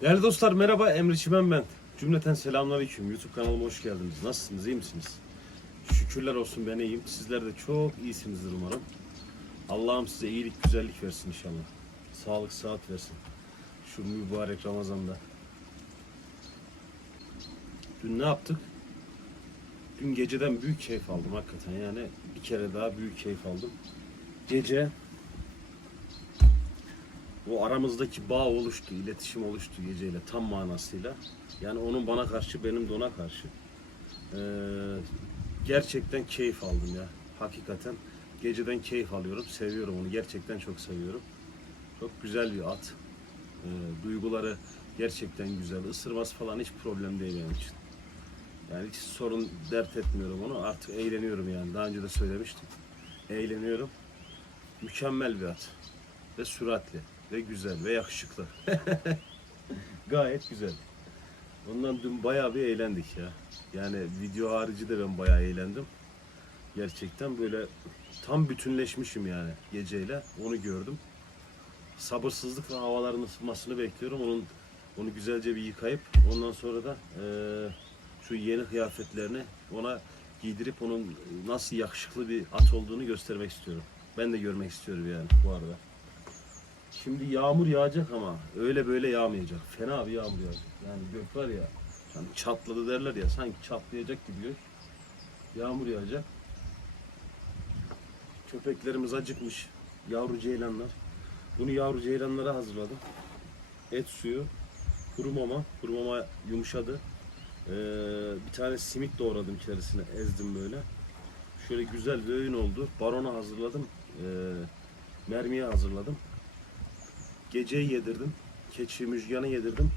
Değerli dostlar merhaba Emre Çimen ben. Cümleten selamünaleyküm. YouTube kanalıma hoş geldiniz. Nasılsınız? iyi misiniz? Şükürler olsun ben iyiyim. Sizler de çok iyisinizdir umarım. Allah'ım size iyilik, güzellik versin inşallah. Sağlık, sıhhat versin. Şu mübarek Ramazan'da. Dün ne yaptık? Dün geceden büyük keyif aldım hakikaten. Yani bir kere daha büyük keyif aldım. Gece o aramızdaki bağ oluştu, iletişim oluştu geceyle tam manasıyla. Yani onun bana karşı, benim de ona karşı. Ee, gerçekten keyif aldım ya. Hakikaten geceden keyif alıyorum, seviyorum onu. Gerçekten çok seviyorum. Çok güzel bir at. Ee, duyguları gerçekten güzel. Isırması falan hiç problem değil benim için. Yani hiç sorun dert etmiyorum onu. Artık eğleniyorum yani. Daha önce de söylemiştim. Eğleniyorum. Mükemmel bir at. Ve süratli. Ve güzel. Ve yakışıklı. Gayet güzel. Ondan dün bayağı bir eğlendik ya. Yani video harici de ben bayağı eğlendim. Gerçekten böyle tam bütünleşmişim yani geceyle. Onu gördüm. Sabırsızlıkla havaların ısınmasını bekliyorum. Onun onu güzelce bir yıkayıp ondan sonra da eee, şu yeni kıyafetlerini ona giydirip onun nasıl yakışıklı bir at olduğunu göstermek istiyorum. Ben de görmek istiyorum yani bu arada. Şimdi yağmur yağacak ama öyle böyle yağmayacak. Fena bir yağmur yağacak. Yani gök var ya hani çatladı derler ya sanki çatlayacak gibi gök. Yağmur yağacak. Köpeklerimiz acıkmış. Yavru ceylanlar. Bunu yavru ceylanlara hazırladım. Et suyu, kuru mama. Kuru mama yumuşadı. Ee, bir tane simit doğradım içerisine. Ezdim böyle. Şöyle güzel bir öğün oldu. Barona hazırladım. Ee, mermiye hazırladım. Geceyi yedirdim. Keçi müjganı yedirdim.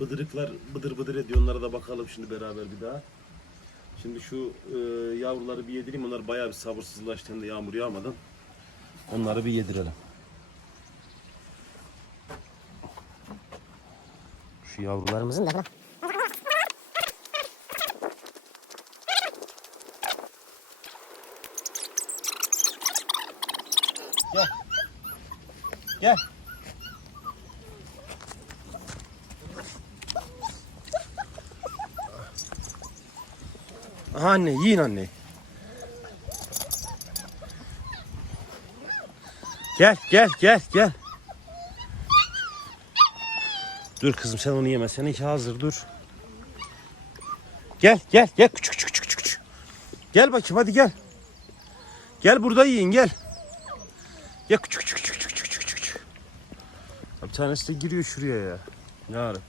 Bıdırıklar bıdır bıdır ediyor. Onlara da bakalım şimdi beraber bir daha. Şimdi şu e, yavruları bir yedireyim. Onlar bayağı bir sabırsızlaştı hem de yağmur yağmadan. Onları bir yedirelim. Şu yavrularımızın da Gel. Gel. Anne yiyin anne. Gel gel gel gel. Dur kızım sen onu yeme. Seninki hazır dur. Gel gel gel küçük küçük küçük küçük. Gel bakayım hadi gel. Gel burada yiyin gel. Ya küçük küçük küçük küçük küçük küçük küçük. Bir tanesi de giriyor şuraya ya. Ya Rabbi.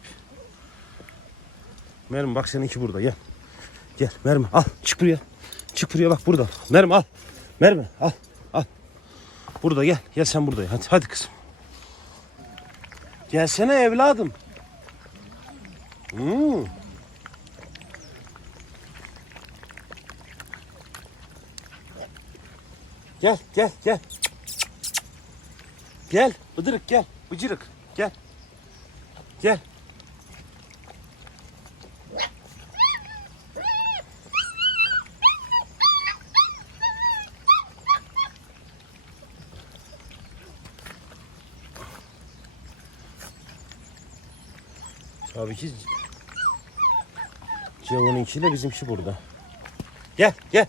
Merim bak seninki burada gel. Gel Mermi al çık buraya. Çık buraya bak burada. Mermi al. Mermi al. Al. Burada gel. Gel sen burada. Hadi hadi kızım. Gelsene evladım. Hmm. Gel gel gel. Gel bıdırık gel. Bıcırık gel. Gel. Tabii ki Cevo'nunki de bizimki burada. Gel gel.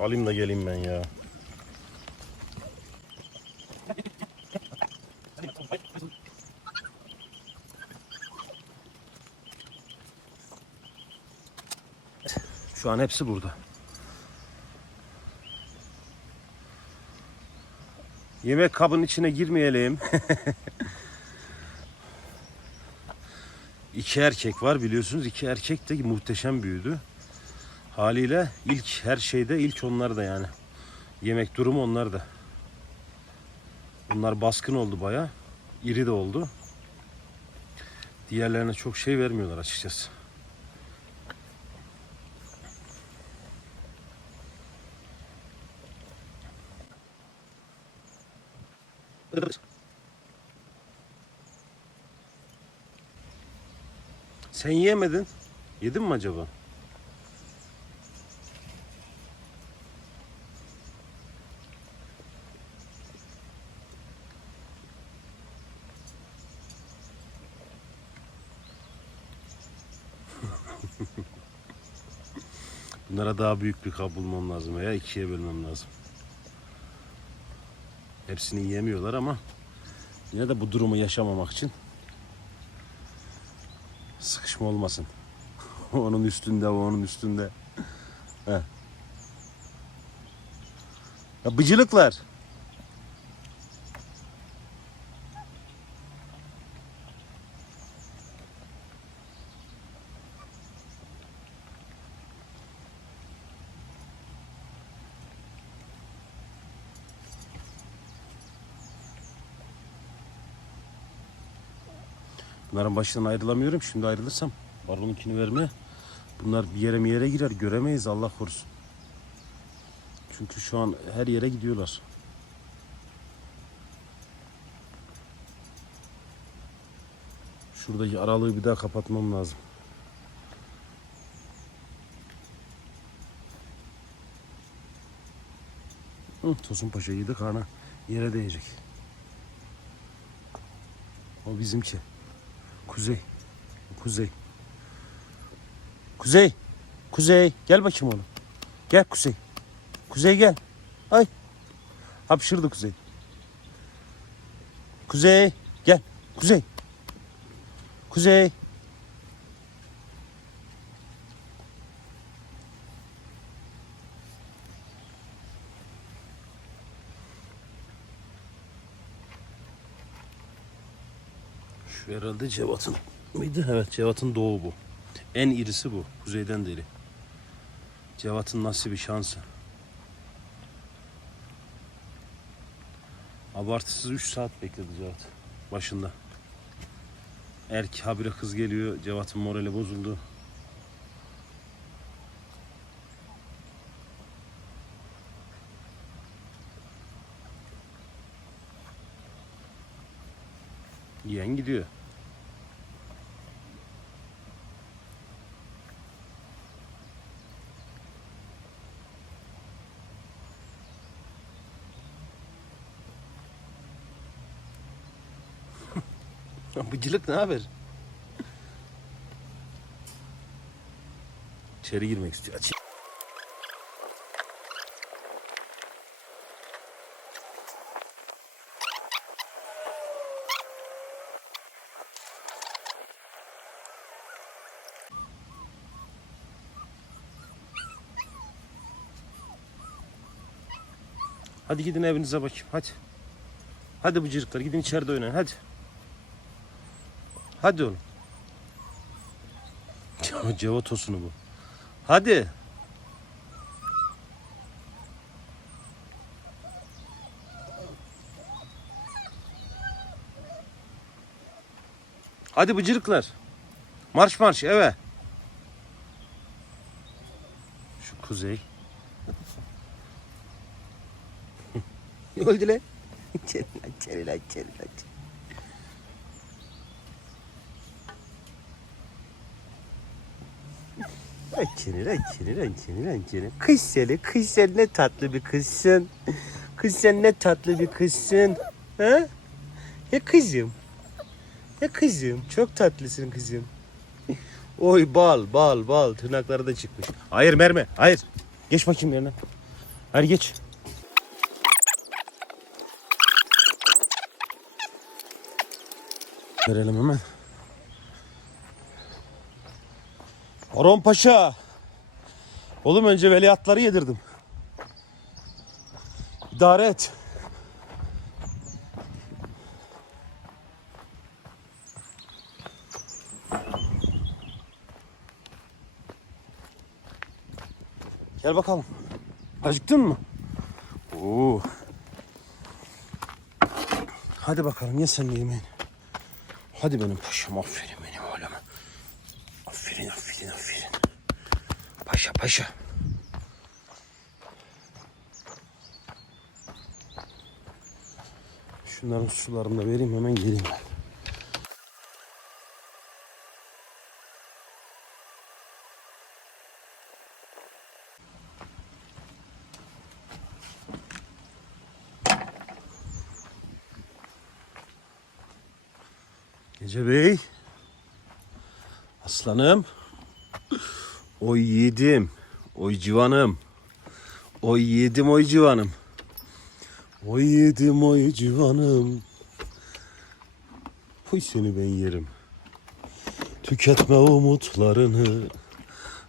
Alayım da geleyim ben ya. Şu an hepsi burada. Yemek kabının içine girmeyelim. İki erkek var biliyorsunuz. İki erkek de muhteşem büyüdü. Haliyle ilk her şeyde ilk onlar da yani. Yemek durumu onlar da. Bunlar baskın oldu baya. İri de oldu. Diğerlerine çok şey vermiyorlar açıkçası. Sen yiyemedin. Yedin mi acaba? Bunlara daha büyük bir kap bulmam lazım veya ikiye bölmem lazım. Hepsini yiyemiyorlar ama yine de bu durumu yaşamamak için sıkışma olmasın. onun üstünde, onun üstünde. Heh. Ya bıcılıklar. Bunların başından ayrılamıyorum. Şimdi ayrılırsam baronunkini vermeye. Bunlar bir yere mi yere girer göremeyiz Allah korusun. Çünkü şu an her yere gidiyorlar. Şuradaki aralığı bir daha kapatmam lazım. Hı, Tosun Paşa yedi karnı yere değecek. O bizimki. Kuzey. Kuzey. Kuzey. Kuzey. Gel bakayım oğlum. Gel Kuzey. Kuzey gel. Ay. Hapşırdı Kuzey. Kuzey. Gel. Kuzey. Kuzey. Şu herhalde Cevat'ın mıydı? Evet Cevat'ın doğu bu. En irisi bu. Kuzeyden deri. Cevat'ın nasibi şansı. Abartısız 3 saat bekledi Cevat. Başında. Erk habire kız geliyor. Cevat'ın morali bozuldu. Yiyen gidiyor. Bıcılık ne haber? İçeri girmek istiyor. Aç. Hadi gidin evinize bakayım hadi. Hadi bıcırıklar gidin içeride oynayın hadi. Hadi oğlum. Ceva- tosunu bu. Hadi. Hadi bıcırıklar. Marş marş eve. Şu kuzey. ne oldu lan? İçeri lan içeri lan içeri lan. Lan açını lan açını. Kız seni, kız sen ne tatlı bir kızsın. Kız sen ne tatlı bir kızsın. Ha? Ya kızım. Ya kızım, çok tatlısın kızım. Oy bal, bal, bal. Tırnakları da çıkmış. Hayır merme, hayır. Geç bakayım yerine. Hayır geç. Verelim hemen. Orhan Paşa. Oğlum önce veliahtları yedirdim. İdare et. Gel bakalım. Acıktın mı? Oo. Hadi bakalım ye sen de yemeğini. Hadi benim paşam aferin. Aferin aferin aferin. Paşa paşa. Şunların sularını da vereyim hemen geleyim ben. Gece Bey. Aslanım. Oy yedim. Oy civanım. Oy yedim oy civanım. Oy yedim oy civanım. Oy seni ben yerim. Tüketme umutlarını.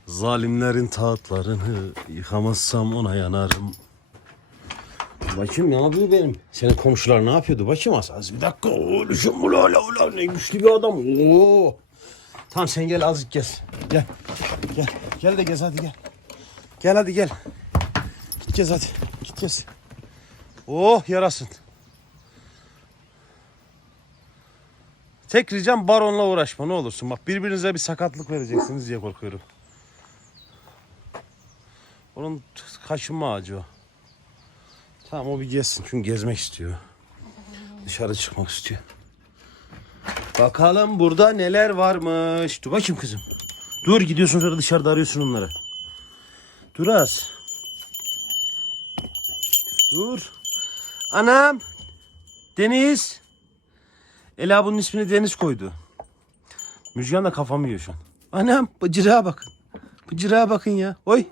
Zalimlerin taatlarını. Yıkamazsam ona yanarım. Bakayım ne yapıyor benim? Senin komşular ne yapıyordu? Bakayım az, az bir dakika. Oğlum ula ne güçlü bir adam. Oo. Tamam sen gel azıcık gez. Gel. Gel. Gel de gez hadi gel. Gel hadi gel. Git gez hadi. Git gez. Oh yarasın. Tek ricam baronla uğraşma ne olursun. Bak birbirinize bir sakatlık vereceksiniz diye korkuyorum. Onun kaşınma ağacı o. Tamam o bir gezsin çünkü gezmek istiyor. Dışarı çıkmak istiyor. Bakalım burada neler varmış. Dur bakayım kızım. Dur gidiyorsun sonra dışarıda arıyorsun onları. Dur az. Dur. Anam. Deniz. Ela bunun ismini Deniz koydu. Müjgan da kafamı yiyor şu an. Anam bıcırığa bakın. Bıcırığa bakın ya. Oy.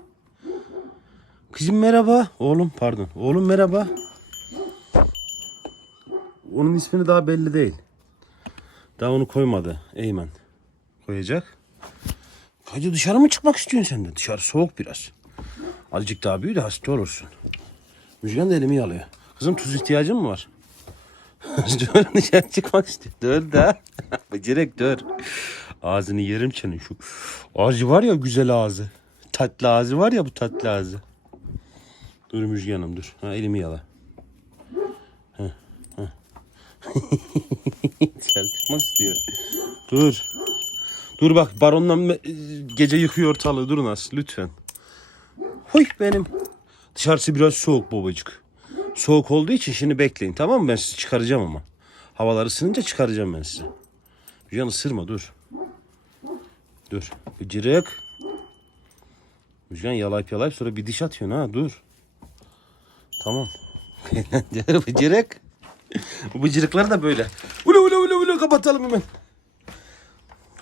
Kızım merhaba. Oğlum pardon. Oğlum merhaba. Onun ismini daha belli değil. Daha onu koymadı Eymen. Koyacak. Hacı dışarı mı çıkmak istiyorsun sen de? Dışarı soğuk biraz. Azıcık daha büyü de hasta olursun. Müjgan da elimi yalıyor. Kızım tuz ihtiyacın mı var? dur dışarı çıkmak istiyor. Dur da. Bıcırık dur. Ağzını yerim senin şu. Ağzı var ya güzel ağzı. Tatlı ağzı var ya bu tatlı ağzı. Dur Müjgan'ım dur. Ha, elimi yala. Çıkmak istiyor. Dur. Dur bak baronla gece yıkıyor ortalığı. Durun az lütfen. Huy benim. Dışarısı biraz soğuk babacık. Soğuk olduğu için şimdi bekleyin tamam mı? Ben sizi çıkaracağım ama. Havalar ısınınca çıkaracağım ben sizi. Müjgan ısırma dur. Dur. Bıcırık. Müjgan yalayıp yalayıp sonra bir diş atıyorsun ha dur. Tamam. Dur bıcırık. Bu bıcırıklar da böyle. Ulu ulu ulu ulu kapatalım hemen.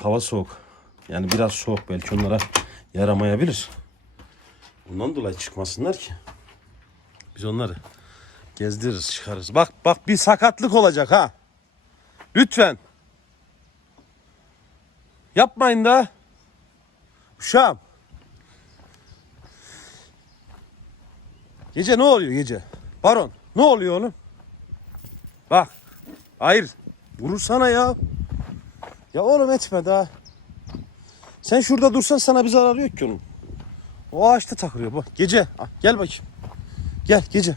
Hava soğuk. Yani biraz soğuk belki onlara yaramayabilir. Bundan dolayı çıkmasınlar ki. Biz onları gezdiririz çıkarırız. Bak bak bir sakatlık olacak ha. Lütfen. Yapmayın da. Uşağım. Gece ne oluyor gece? Baron ne oluyor oğlum? Bak. Hayır. Vurursana ya. Ya oğlum etme daha. Sen şurada dursan sana bir zararı yok ki onun. O ağaçta takılıyor bak. Gece. Ah, Gel bakayım. Gel gece.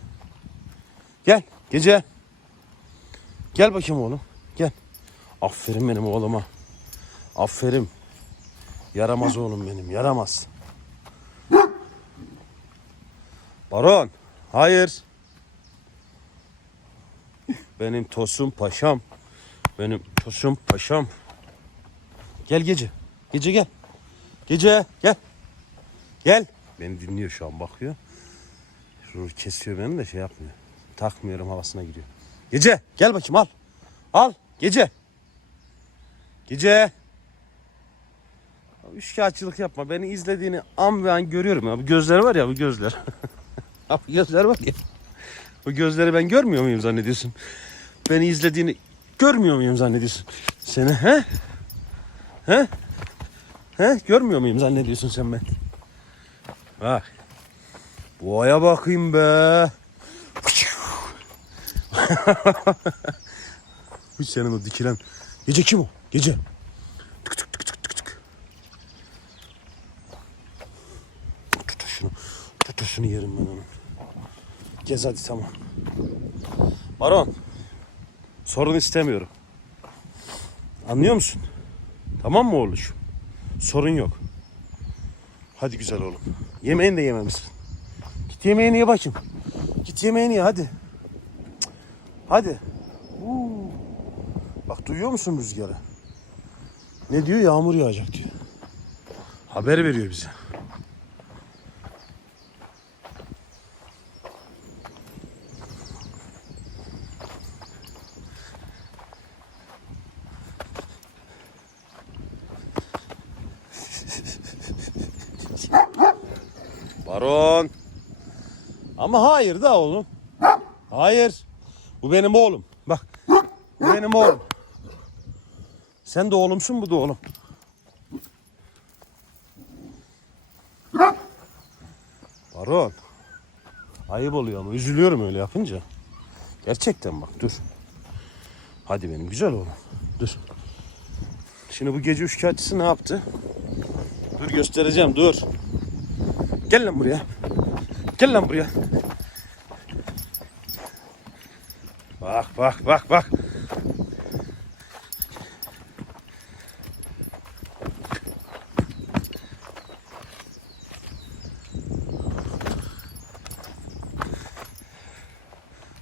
Gel gece. Gel bakayım oğlum. Gel. Aferin benim oğluma. Aferin. Yaramaz oğlum benim. Yaramaz. Baron. Hayır. Benim tosum paşam. Benim tosum paşam. Gel gece. Gece gel. Gece gel. Gel. Beni dinliyor şu an bakıyor. Ruh kesiyor beni de şey yapmıyor. Takmıyorum havasına giriyor. Gece gel bakayım al. Al gece. Gece. Üçkağıtçılık yapma. Beni izlediğini an ve an görüyorum. Ya. Bu gözler var ya bu gözler. Bu gözler var ya. Bu gözleri ben görmüyor muyum zannediyorsun? Beni izlediğini görmüyor muyum zannediyorsun? Seni he? He? He? Görmüyor muyum zannediyorsun sen ben? Bak. Boğaya bakayım be. Hiç senin o dikilen. Gece kim o? Gece. Tık tık tık tık tık tık. Tut şunu. Tut şunu yerim ben onu. Gez hadi tamam. Baron. Sorun istemiyorum. Anlıyor musun? Tamam mı oğluş? Sorun yok. Hadi güzel oğlum. Yemeğini de yememişsin. Git yemeğini ye bakayım. Git yemeğini ye hadi. Hadi. Uuu. Bak duyuyor musun rüzgarı? Ne diyor? Yağmur yağacak diyor. Haber veriyor bize. Baron. Ama hayır da oğlum. Hayır. Bu benim oğlum. Bak. Bu benim oğlum. Sen de oğlumsun bu da oğlum. Baron. Ayıp oluyor ama üzülüyorum öyle yapınca. Gerçekten bak dur. Hadi benim güzel oğlum. Dur. Şimdi bu gece üçkağıtçısı ne yaptı? Dur göstereceğim dur. Gel lan buraya. Gel lan buraya. Bak bak bak bak.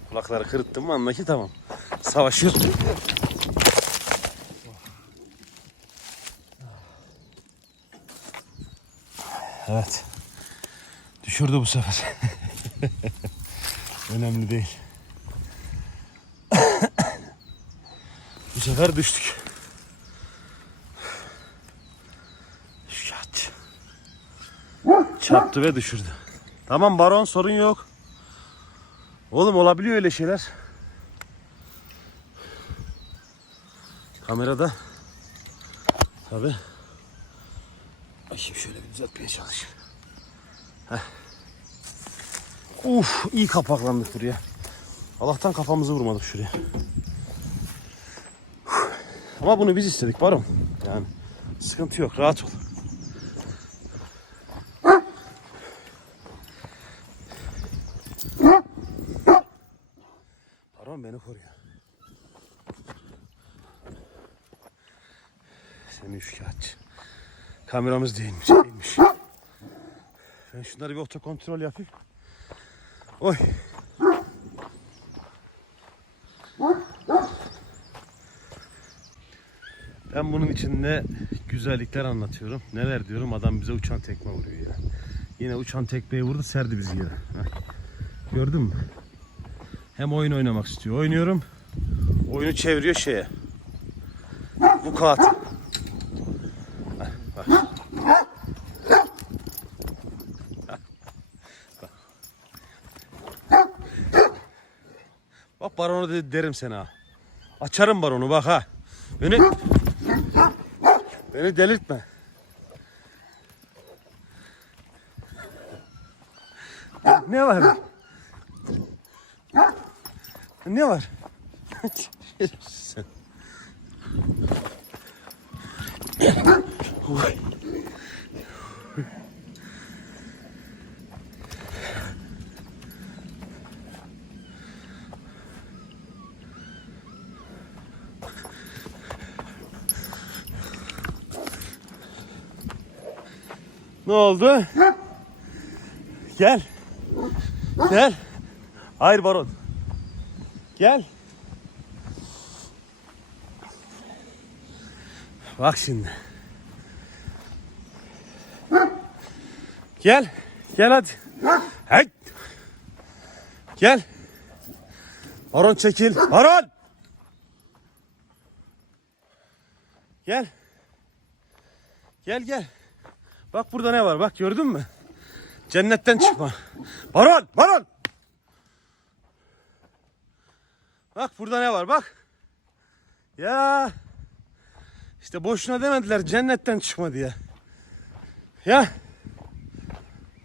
Kulakları kırıttım mı anla ki tamam. Savaşır. Evet. Düşürdü bu sefer. Önemli değil. bu sefer düştük. Şat. Çarptı ve düşürdü. Tamam baron sorun yok. Oğlum olabiliyor öyle şeyler. Kamerada tabi. Bakayım şöyle bir düzeltmeye çalışayım. Heh. Uf iyi kapaklandık buraya. Allah'tan kafamızı vurmadık şuraya. Ama bunu biz istedik varım. Yani sıkıntı yok rahat ol. Baron beni koruyor. Seni üçkağıtçı. Kameramız değilmiş. değilmiş. Ben şunları bir oto kontrol yapayım. Oy. Ben bunun için ne güzellikler anlatıyorum. Neler diyorum adam bize uçan tekme vuruyor ya. Yine uçan tekmeyi vurdu serdi bizi yere. Gördün mü? Hem oyun oynamak istiyor. Oynuyorum. Oyunu çeviriyor şeye. Bu kağıt. Bak. Bak baronu de- derim sana. Açarım baronu bak ha. Beni Beni delirtme. Ne var? Ne var? Sen. Ne oldu? Gel. Gel. Hayır baron. Gel. Bak şimdi. Gel. Gel hadi. Hey. Gel. Baron çekil. Baron. Gel. Gel gel. Bak burada ne var bak gördün mü? Cennetten çıkma. Baron, baron. Bak burada ne var bak. Ya. İşte boşuna demediler cennetten çıkma diye. Ya.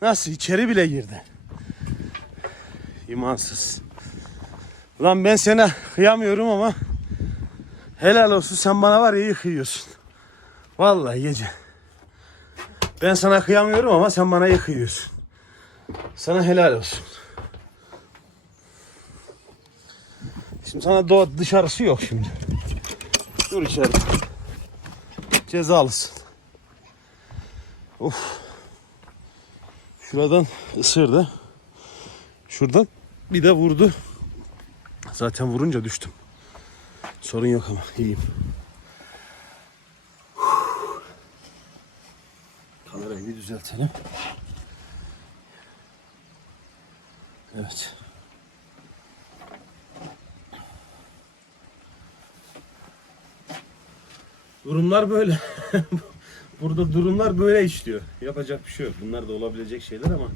Nasıl içeri bile girdi. İmansız. Ulan ben sana kıyamıyorum ama helal olsun sen bana var iyi kıyıyorsun. Vallahi gece. Ben sana kıyamıyorum ama sen bana yıkıyorsun. Sana helal olsun. Şimdi sana doğa dışarısı yok şimdi. Dur içeri. Cezalısın. Of. Şuradan ısırdı. Şuradan bir de vurdu. Zaten vurunca düştüm. Sorun yok ama iyiyim. Bir düzeltelim. Evet. Durumlar böyle. Burada durumlar böyle işliyor. Yapacak bir şey yok. Bunlar da olabilecek şeyler ama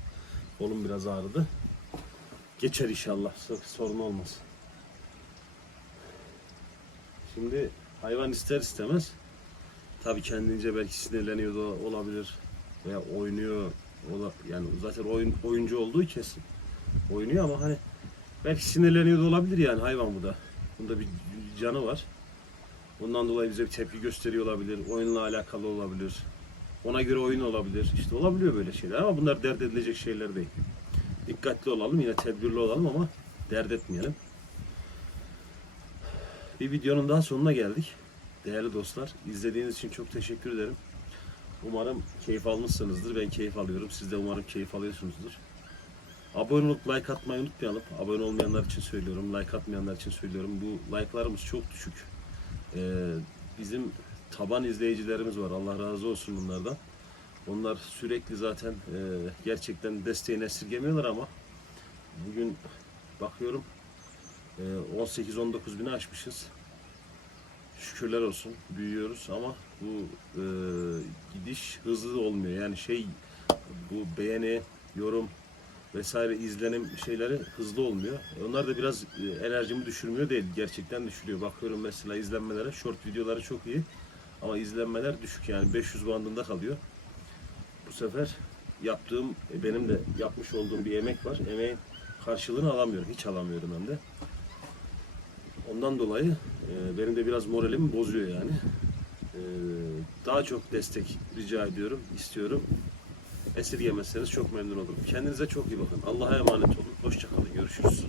Kolum biraz ağrıdı. Geçer inşallah. sor- Sorun olmaz. Şimdi hayvan ister istemez tabii kendince belki sinirleniyor da olabilir veya oynuyor ola, yani zaten oyun oyuncu olduğu kesin oynuyor ama hani belki sinirleniyor da olabilir yani hayvan bu da. Bunda bir canı var. Bundan dolayı bize bir tepki gösteriyor olabilir. Oyunla alakalı olabilir. Ona göre oyun olabilir. İşte olabiliyor böyle şeyler ama bunlar dert edilecek şeyler değil. Dikkatli olalım yine tedbirli olalım ama dert etmeyelim. Bir videonun daha sonuna geldik. Değerli dostlar, izlediğiniz için çok teşekkür ederim. Umarım keyif almışsınızdır. Ben keyif alıyorum. Siz de umarım keyif alıyorsunuzdur. Abone olup like atmayı unutmayalım. Abone olmayanlar için söylüyorum, like atmayanlar için söylüyorum. Bu like'larımız çok düşük. Ee, bizim taban izleyicilerimiz var. Allah razı olsun bunlardan. Onlar sürekli zaten e, gerçekten desteğini esirgemiyorlar ama bugün bakıyorum e, 18-19 bini aşmışız. Şükürler olsun büyüyoruz ama bu e, gidiş hızlı olmuyor. Yani şey bu beğeni, yorum vesaire izlenim şeyleri hızlı olmuyor. Onlar da biraz e, enerjimi düşürmüyor değil. Gerçekten düşürüyor. Bakıyorum mesela izlenmelere. Short videoları çok iyi. Ama izlenmeler düşük yani 500 bandında kalıyor. Bu sefer yaptığım, e, benim de yapmış olduğum bir emek var. Emeğin karşılığını alamıyorum. Hiç alamıyorum hem de. Ondan dolayı e, benim de biraz moralimi bozuyor yani. E, daha çok destek rica ediyorum, istiyorum. Esirgemezseniz çok memnun olurum. Kendinize çok iyi bakın. Allah'a emanet olun. Hoşçakalın. Görüşürüz.